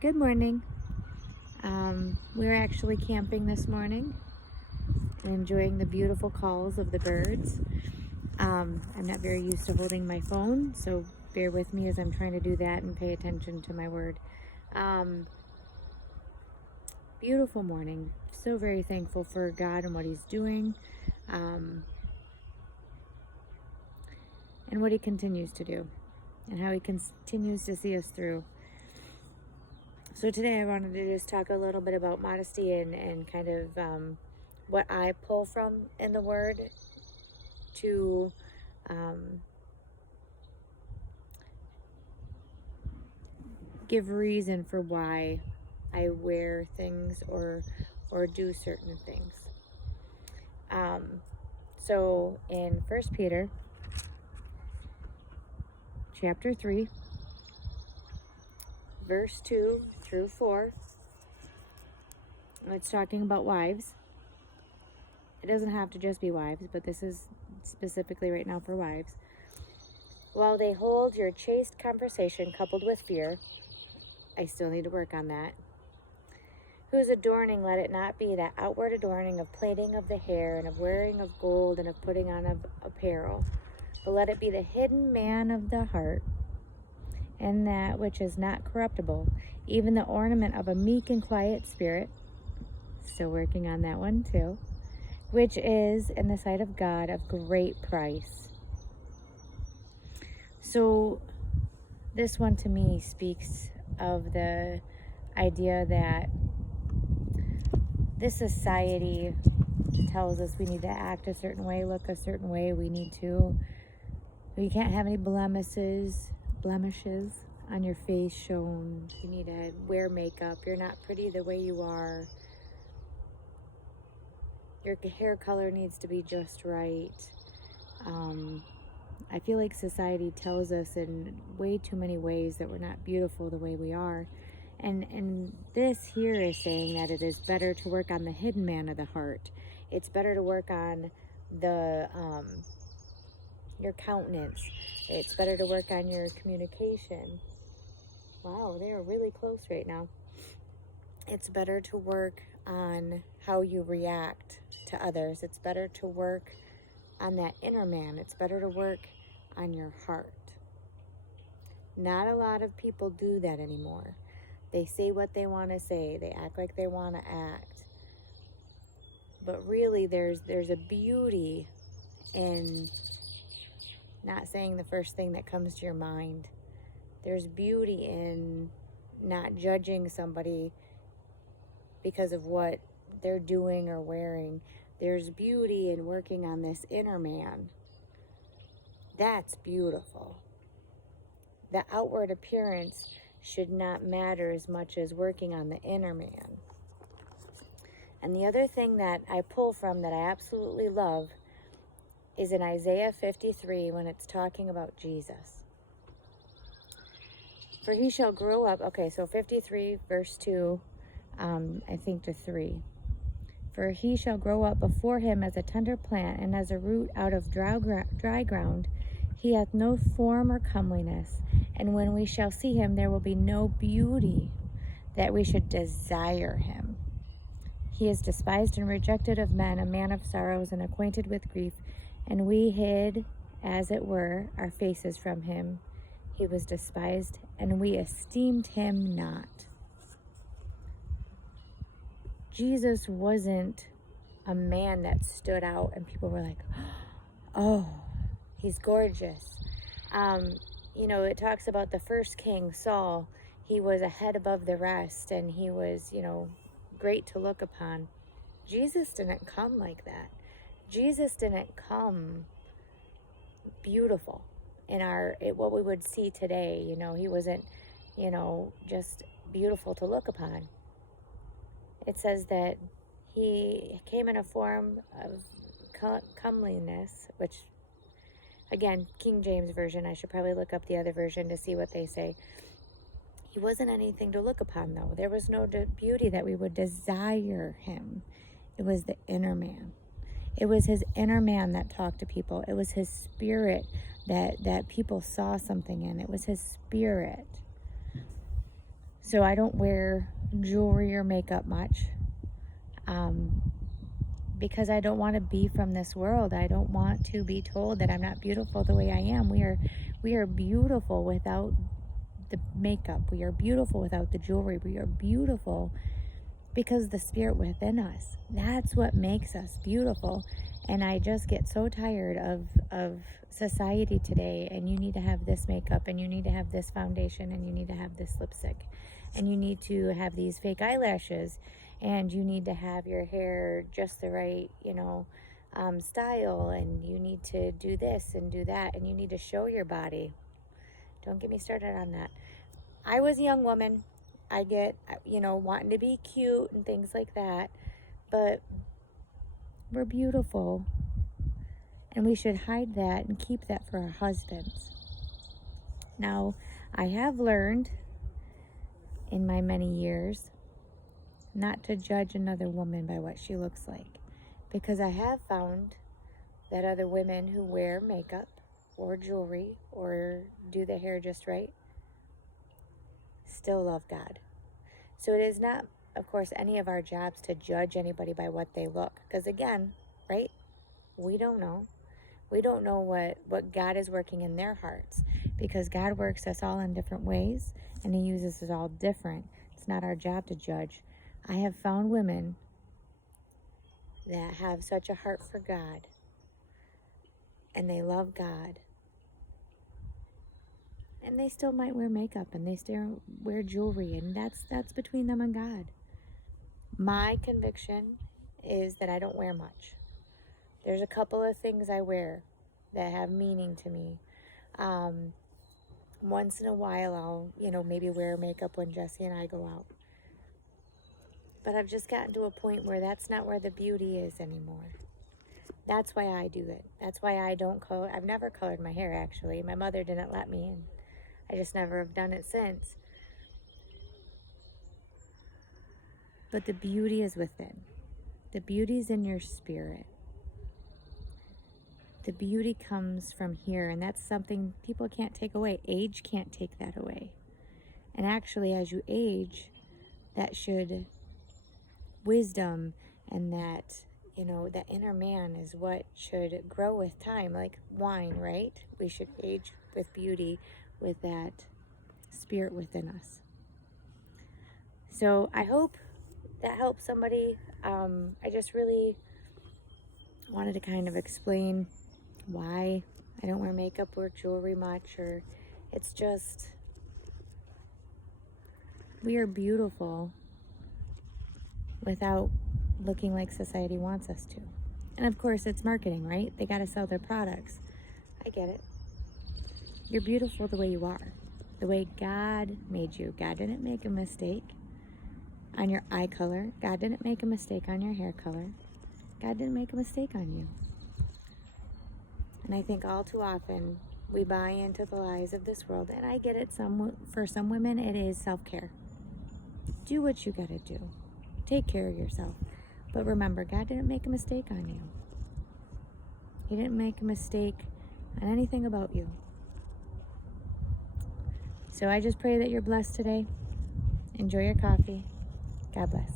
Good morning. We're actually camping this morning and enjoying the beautiful calls of the birds. I'm not very used to holding my phone, so bear with me as I'm trying to do that and pay attention to my word. Beautiful morning. So very thankful for God and what He's doing, and what He continues to do, and how He continues to see us through. So today I wanted to just talk a little bit about modesty and kind of what I pull from in the Word to give reason for why I wear things or do certain things. So in 1 Peter chapter 3, verse 2 through 4, it's talking about wives. It doesn't have to just be wives, but this is specifically right now for wives. While they hold your chaste conversation coupled with fear, I still need to work on that. Whose adorning, let it not be that outward adorning of plaiting of the hair and of wearing of gold and of putting on of apparel, but let it be the hidden man of the heart, and that which is not corruptible, even the ornament of a meek and quiet spirit, still working on that one too, which is in the sight of God of great price. So this one to me speaks of the idea that this society tells us we need to act a certain way, look a certain way. We can't have any blemishes on your face shown. You need to wear makeup. You're not pretty the way you are. Your hair color needs to be just right. I feel like society tells us in way too many ways that we're not beautiful the way we are. And this here is saying that it is better to work on the hidden man of the heart. It's better to work on your countenance. It's better to work on your communication. Wow, they are really close right now. It's better to work on how you react to others. It's better to work on that inner man. It's better to work on your heart. Not a lot of people do that anymore. They say what they want to say. They act like they want to act. But really, there's a beauty in not saying the first thing that comes to your mind. There's beauty in not judging somebody because of what they're doing or wearing. There's beauty in working on this inner man. That's beautiful. The outward appearance should not matter as much as working on the inner man. And the other thing that I pull from that I absolutely love is in Isaiah 53 when it's talking about Jesus. For he shall grow up, so 53 verse 2, I think to 3. For he shall grow up before him as a tender plant, and as a root out of dry ground. He hath no form or comeliness, and when we shall see him, there will be no beauty that we should desire him. He is despised and rejected of men, a man of sorrows and acquainted with grief, and we hid, as it were, our faces from him. He was despised, and we esteemed him not. Jesus wasn't a man that stood out and people were like, oh, he's gorgeous. It talks about the first king, Saul. He was a head above the rest, and he was, great to look upon. Jesus didn't come like that. Jesus didn't come beautiful in what we would see today. He wasn't, just beautiful to look upon. It says that he came in a form of comeliness, which, again, King James Version. I should probably look up the other version to see what they say. He wasn't anything to look upon, though. There was no beauty that we would desire him. It was the inner man. It was his inner man that talked to people. It was his spirit that people saw something in. It was his spirit. So I don't wear jewelry or makeup much, because I don't want to be from this world. I don't want to be told that I'm not beautiful the way I am. We are beautiful without the makeup. We are beautiful without the jewelry. We are beautiful because the spirit within us. That's what makes us beautiful. And I just get so tired of society today, and you need to have this makeup, and you need to have this foundation, and you need to have this lipstick, and you need to have these fake eyelashes, and you need to have your hair just the right, style, and you need to do this and do that, and you need to show your body. Don't get me started on that. I was a young woman. I get, wanting to be cute and things like that, but we're beautiful, and we should hide that and keep that for our husbands. Now, I have learned in my many years not to judge another woman by what she looks like, because I have found that other women who wear makeup or jewelry or do the hair just right still love God. So it is not, of course, any of our jobs to judge anybody by what they look, because again, right, we don't know. We don't know what God is working in their hearts, because God works us all in different ways, and he uses us all different. It's not our job to judge. I have found women that have such a heart for God, and they love God, and they still might wear makeup, and they still wear jewelry, and that's between them and God. My conviction is that I don't wear much. There's a couple of things I wear that have meaning to me. Once in a while, I'll, maybe wear makeup when Jesse and I go out. But I've just gotten to a point where that's not where the beauty is anymore. That's why I do it. That's why I don't color. I've never colored my hair, actually. My mother didn't let me, and I just never have done it since. But the beauty is within. The beauty's in your spirit. The beauty comes from here, and that's something people can't take away. Age can't take that away. And actually, as you age, that wisdom and that inner man is what should grow with time, like wine, right? We should age with beauty, with that spirit within us. So I hope that helps somebody. I just really wanted to kind of explain why I don't wear makeup or jewelry much, or it's just, we are beautiful without looking like society wants us to. And of course, it's marketing, right? They got to sell their products. I get it. You're beautiful the way you are, the way God made you. God didn't make a mistake on your eye color. God didn't make a mistake on your hair color. God didn't make a mistake on you. And I think all too often we buy into the lies of this world. And I get it. For some women, it is self-care. Do what you got to do. Take care of yourself. But remember, God didn't make a mistake on you. He didn't make a mistake on anything about you. So I just pray that you're blessed today. Enjoy your coffee. God bless.